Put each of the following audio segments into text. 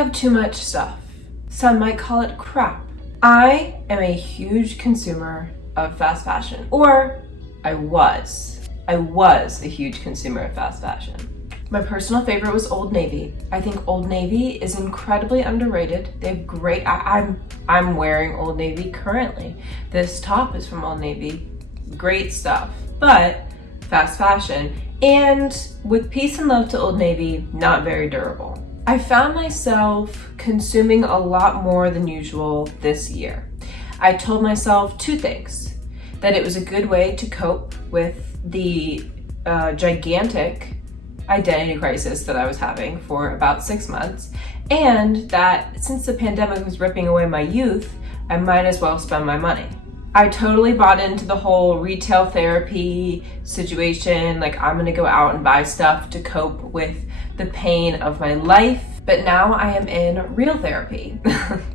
have too much stuff. Some might call it crap. I am a huge consumer of fast fashion, or I was a huge consumer of fast fashion. My personal favorite was Old Navy. I think Old Navy is incredibly underrated. They have great, I'm wearing Old Navy currently. This top is from Old Navy. Great stuff, but fast fashion. And with peace and love to Old Navy, not very durable. I found myself consuming a lot more than usual this year. I told myself two things: that it was a good way to cope with the gigantic identity crisis that I was having for about 6 months, and that since the pandemic was ripping away my youth, I might as well spend my money. I totally bought into the whole retail therapy situation, like I'm gonna go out and buy stuff to cope with the pain of my life, but now I am in real therapy.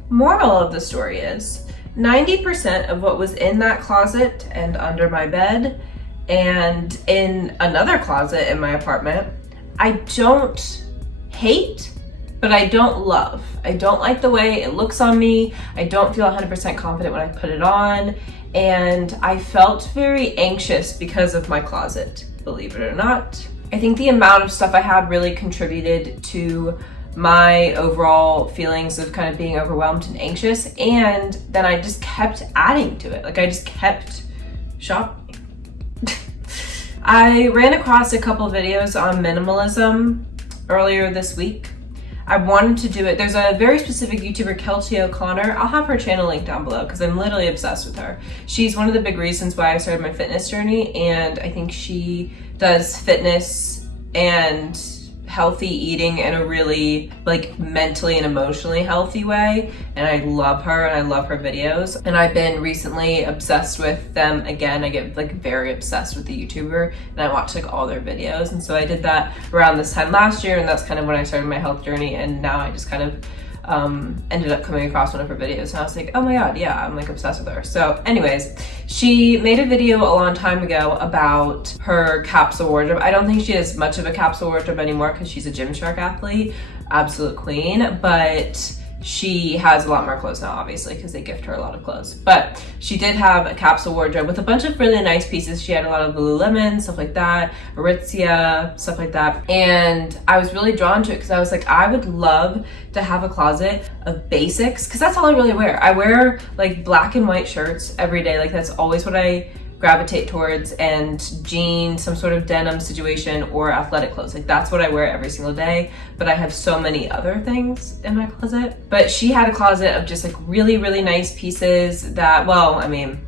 Moral of the story is 90% of what was in that closet and under my bed and in another closet in my apartment, I don't hate, but I don't love. I don't like the way it looks on me. I don't feel 100% confident when I put it on. And I felt very anxious because of my closet, believe it or not. I think the amount of stuff I had really contributed to my overall feelings of kind of being overwhelmed and anxious. And then I just kept adding to it. Like I just kept shopping. I ran across a couple videos on minimalism earlier this week. I wanted to do it. There's a very specific YouTuber, Kelsey O'Connor. I'll have her channel linked down below because I'm literally obsessed with her. She's one of the big reasons why I started my fitness journey, and I think she does fitness and healthy eating in a really like mentally and emotionally healthy way, and I love her and I love her videos, and I've been recently obsessed with them again. I get like very obsessed with the YouTuber and I watch like all their videos, and so I did that around this time last year, and that's kind of when I started my health journey, and now I just kind of ended up coming across one of her videos and I was like, oh my god, yeah, I'm like obsessed with her. So anyways, she made a video a long time ago about her capsule wardrobe. I don't think she has much of a capsule wardrobe anymore because she's a Gymshark athlete, absolute queen, but she has a lot more clothes now, obviously, because they gift her a lot of clothes. But she did have a capsule wardrobe with a bunch of really nice pieces. She had a lot of Lululemon, stuff like that, Aritzia, stuff like that. And I was really drawn to it because I was like, I would love to have a closet of basics, because that's all I really wear. I wear like black and white shirts every day. Like that's always what I gravitate towards, and jeans, some sort of denim situation, or athletic clothes. Like that's what I wear every single day, but I have so many other things in my closet. But she had a closet of just like really, really nice pieces that, well, I mean,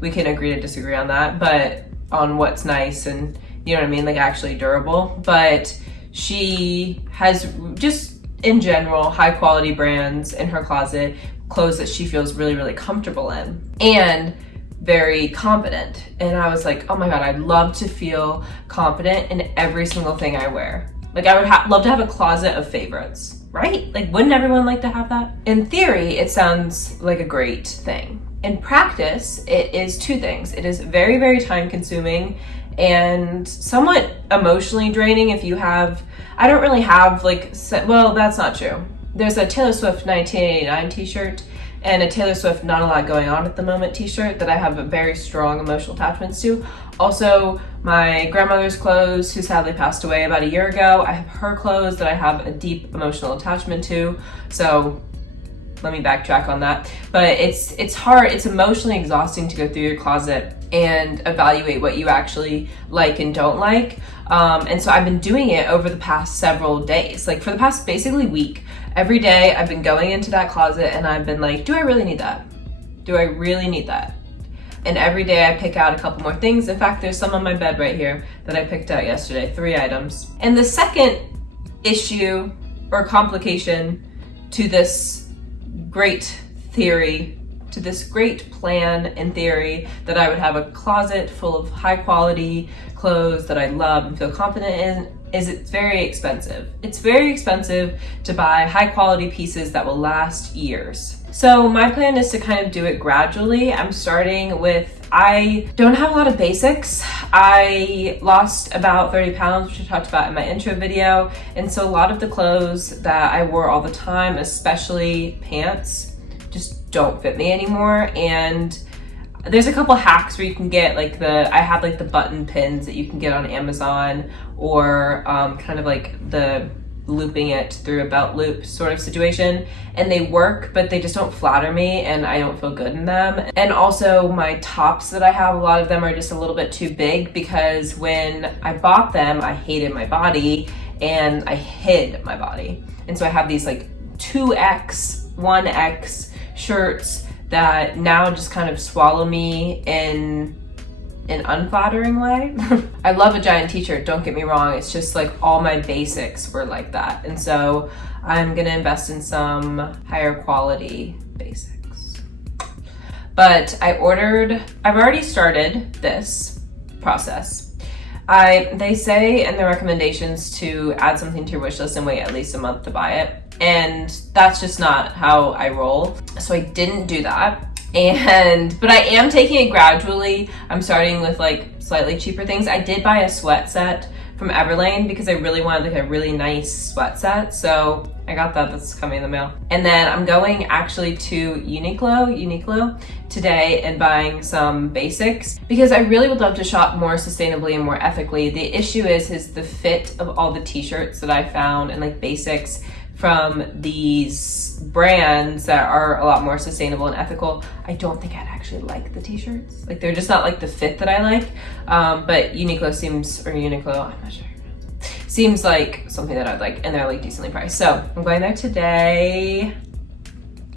we can agree to disagree on that, but on what's nice and, you know what I mean, like actually durable. But she has just, in general, high quality brands in her closet, clothes that she feels really, really comfortable in. And very confident. And I was like, oh my god, I'd love to feel confident in every single thing I wear. Like I would love to have a closet of favorites, right? Like wouldn't everyone like to have that? In theory, it sounds like a great thing. In practice, it is two things. It is very, very time consuming and somewhat emotionally draining if you have, I don't really have like, well, that's not true. There's a Taylor Swift 1989 t-shirt and a Taylor Swift Not a Lot Going On at the Moment t-shirt that I have a very strong emotional attachments to. Also, my grandmother's clothes, who sadly passed away about a year ago, I have her clothes that I have a deep emotional attachment to. So let me backtrack on that. But it's hard, it's emotionally exhausting to go through your closet and evaluate what you actually like and don't like. And so I've been doing it over the past several days, like for the past basically week. Every day I've been going into that closet and I've been like, do I really need that? Do I really need that? And every day I pick out a couple more things. In fact, there's some on my bed right here that I picked out yesterday, 3 items. And the second issue or complication to this great theory, to this great plan in theory that I would have a closet full of high quality clothes that I love and feel confident in, is it's very expensive. It's very expensive to buy high quality pieces that will last years. So my plan is to kind of do it gradually. I'm starting with, I don't have a lot of basics. I lost about 30 pounds, which I talked about in my intro video. And so a lot of the clothes that I wore all the time, especially pants, just don't fit me anymore. And there's a couple hacks where you can get like I have like the button pins that you can get on Amazon, or kind of like the looping it through a belt loop sort of situation, and they work, but they just don't flatter me and I don't feel good in them. And also my tops that I have, a lot of them are just a little bit too big, because when I bought them I hated my body and I hid my body, and so I have these like 2X 1X shirts that now just kind of swallow me in an unflattering way. I love a giant t-shirt, don't get me wrong, it's just like all my basics were like that. And so I'm gonna invest in some higher quality basics. But I've already started this process. They say in the recommendations to add something to your wish list and wait at least a month to buy it. And that's just not how I roll. So I didn't do that. But I am taking it gradually. I'm starting with like slightly cheaper things. I did buy a sweat set from Everlane because I really wanted like a really nice sweat set. So I got that, that's coming in the mail. And then I'm going actually to Uniqlo today and buying some basics, because I really would love to shop more sustainably and more ethically. The issue is the fit of all the t-shirts that I found and like basics from these brands that are a lot more sustainable and ethical. I don't think I'd actually like the t-shirts. Like they're just not like the fit that I like. But Uniqlo, I'm not sure. Seems like something that I'd like, and they're like decently priced. So I'm going there today,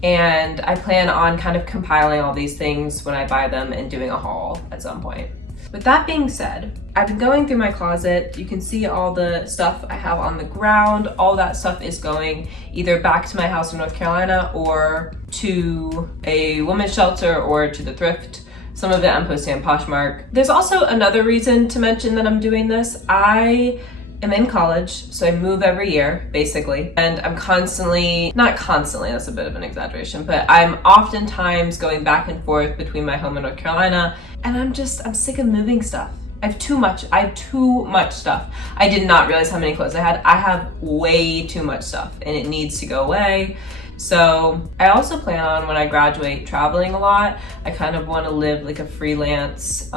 and I plan on kind of compiling all these things when I buy them and doing a haul at some point. With that being said, I've been going through my closet. You can see all the stuff I have on the ground. All that stuff is going either back to my house in North Carolina or to a women's shelter or to the thrift. Some of it I'm posting on Poshmark. There's also another reason to mention that I'm doing this. I am in college, so I move every year, basically. And I'm not constantly, that's a bit of an exaggeration, but I'm oftentimes going back and forth between my home in North Carolina, and I'm sick of moving stuff. I have too much stuff. I did not realize how many clothes I had. I have way too much stuff, and it needs to go away. So I also plan on, when I graduate, traveling a lot. I kind of want to live like a freelance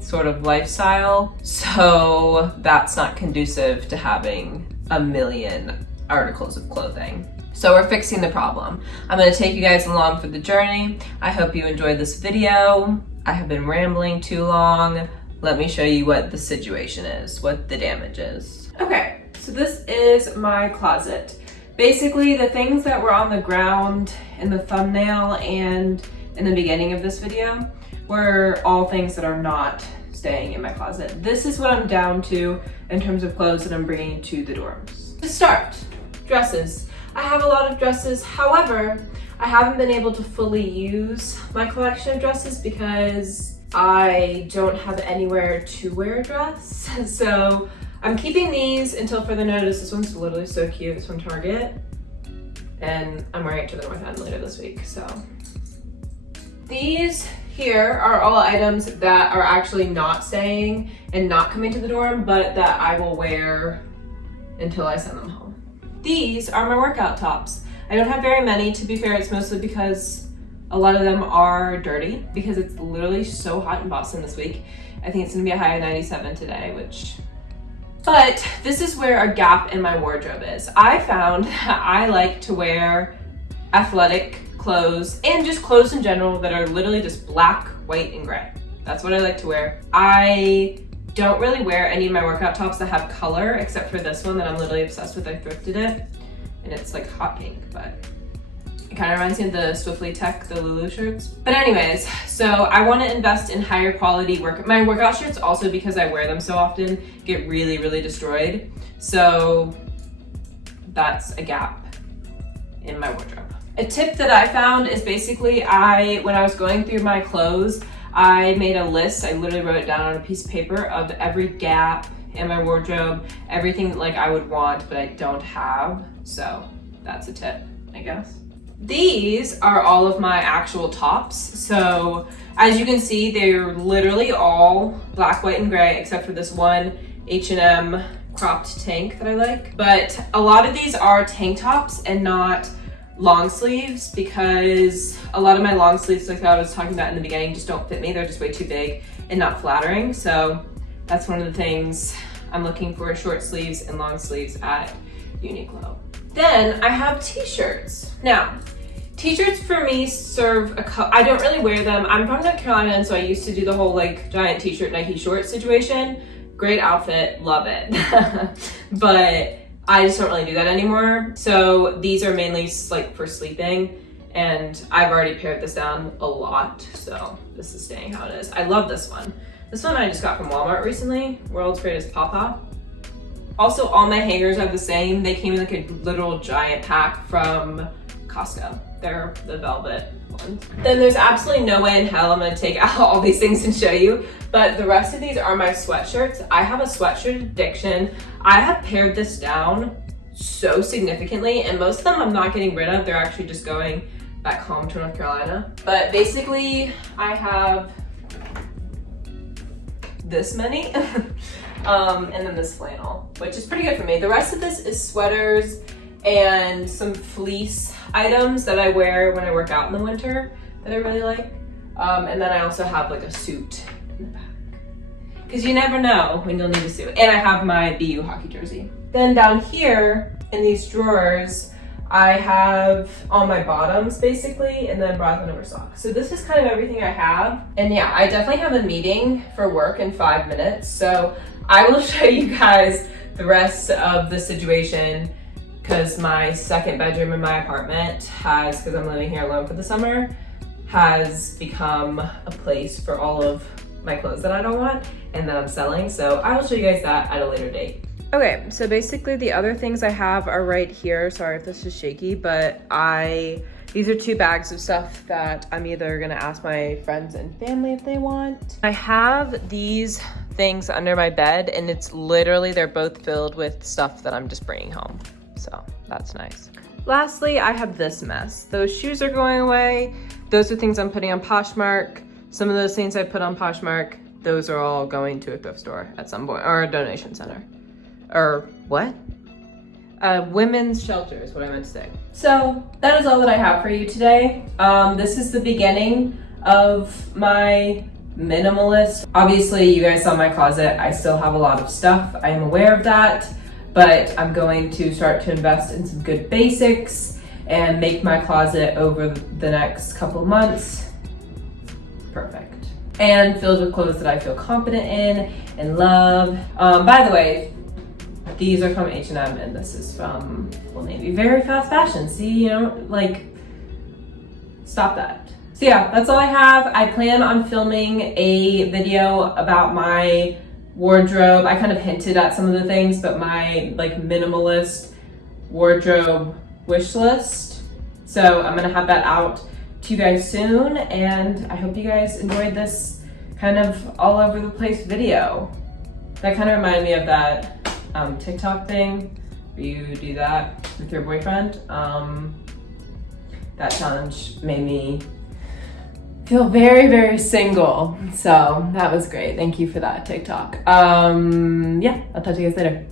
sort of lifestyle. So that's not conducive to having a million articles of clothing. So we're fixing the problem. I'm gonna take you guys along for the journey. I hope you enjoyed this video. I have been rambling too long. Let me show you what the situation is, what the damage is. Okay, so this is my closet. Basically, the things that were on the ground in the thumbnail and in the beginning of this video were all things that are not staying in my closet. This is what I'm down to in terms of clothes that I'm bringing to the dorms. To start, dresses. I have a lot of dresses. However, I haven't been able to fully use my collection of dresses because I don't have anywhere to wear a dress. So I'm keeping these until further notice. This one's literally so cute. It's from Target. And I'm wearing it to the North End later this week, so. These here are all items that are actually not staying and not coming to the dorm, but that I will wear until I send them home. These are my workout tops. I don't have very many. To be fair, it's mostly because a lot of them are dirty because it's literally so hot in Boston this week. I think it's gonna be a high of 97 today, but this is where a gap in my wardrobe is. I found that I like to wear athletic clothes and just clothes in general that are literally just black, white, and gray. That's what I like to wear. I don't really wear any of my workout tops that have color, except for this one that I'm literally obsessed with. I thrifted it, and it's like hot pink, but it kind of reminds me of the Swiftly Tech, the Lulu shirts. But anyways, so I want to invest in higher quality my workout shirts also, because I wear them so often, get really, really destroyed. So that's a gap in my wardrobe. A tip that I found is basically when I was going through my clothes, I made a list. I literally wrote it down on a piece of paper of every gap in my wardrobe, everything like I would want but I don't have. So that's a tip, I guess. These are all of my actual tops. So as you can see, they're literally all black, white, and gray, except for this one H&M cropped tank that I like. But a lot of these are tank tops and not long sleeves, because a lot of my long sleeves, like I was talking about in the beginning, just don't fit me. They're just way too big and not flattering. So that's one of the things I'm looking for, short sleeves and long sleeves at Uniqlo. Then I have t-shirts. Now, t-shirts for me serve I don't really wear them. I'm from North Carolina, and so I used to do the whole like giant t-shirt, Nike short situation. Great outfit, love it. But I just don't really do that anymore. So these are mainly like for sleeping, and I've already pared this down a lot. So this is staying how it is. I love this one. This one I just got from Walmart recently, World's Greatest Papa. Also, all my hangers are the same. They came in like a literal giant pack from Costco. They're the velvet ones. Then there's absolutely no way in hell I'm gonna take out all these things and show you, but the rest of these are my sweatshirts. I have a sweatshirt addiction. I have pared this down so significantly, and most of them I'm not getting rid of. They're actually just going back home to North Carolina. But basically, I have this many. And then this flannel, which is pretty good for me. The rest of this is sweaters and some fleece items that I wear when I work out in the winter that I really like. And then I also have like a suit in the back, because you never know when you'll need a suit. And I have my BU hockey jersey. Then down here in these drawers, I have all my bottoms basically, and then bras and over socks. So this is kind of everything I have. And yeah, I definitely have a meeting for work in 5 minutes. So I will show you guys the rest of the situation, because my second bedroom in my apartment has, because I'm living here alone for the summer, has become a place for all of my clothes that I don't want and that I'm selling. So I will show you guys that at a later date. Okay, so basically the other things I have are right here. Sorry if this is shaky, but these are 2 bags of stuff that I'm either gonna ask my friends and family if they want. I have these things under my bed, and it's literally, they're both filled with stuff that I'm just bringing home. So that's nice. Lastly, I have this mess. Those shoes are going away. Those are things I'm putting on Poshmark. Some of those things I put on Poshmark, those are all going to a thrift store at some point, or a donation center. Or what? Women's shelter is what I meant to say. So that is all that I have for you today. This is the beginning of my minimalist. Obviously, you guys saw my closet. I still have a lot of stuff. I am aware of that, but I'm going to start to invest in some good basics and make my closet over the next couple of months perfect and filled with clothes that I feel confident in and love. By the way, these are from H&M, and this is from Old Navy. Very fast fashion. See, you know, like, stop that. So yeah, that's all I have. I plan on filming a video about my wardrobe. I kind of hinted at some of the things, but my like minimalist wardrobe wish list. So I'm gonna have that out to you guys soon, and I hope you guys enjoyed this kind of all over the place video. That kind of reminded me of that TikTok thing where you do that with your boyfriend. That challenge made me feel very, very single. So that was great. Thank you for that, TikTok. Yeah, I'll talk to you guys later.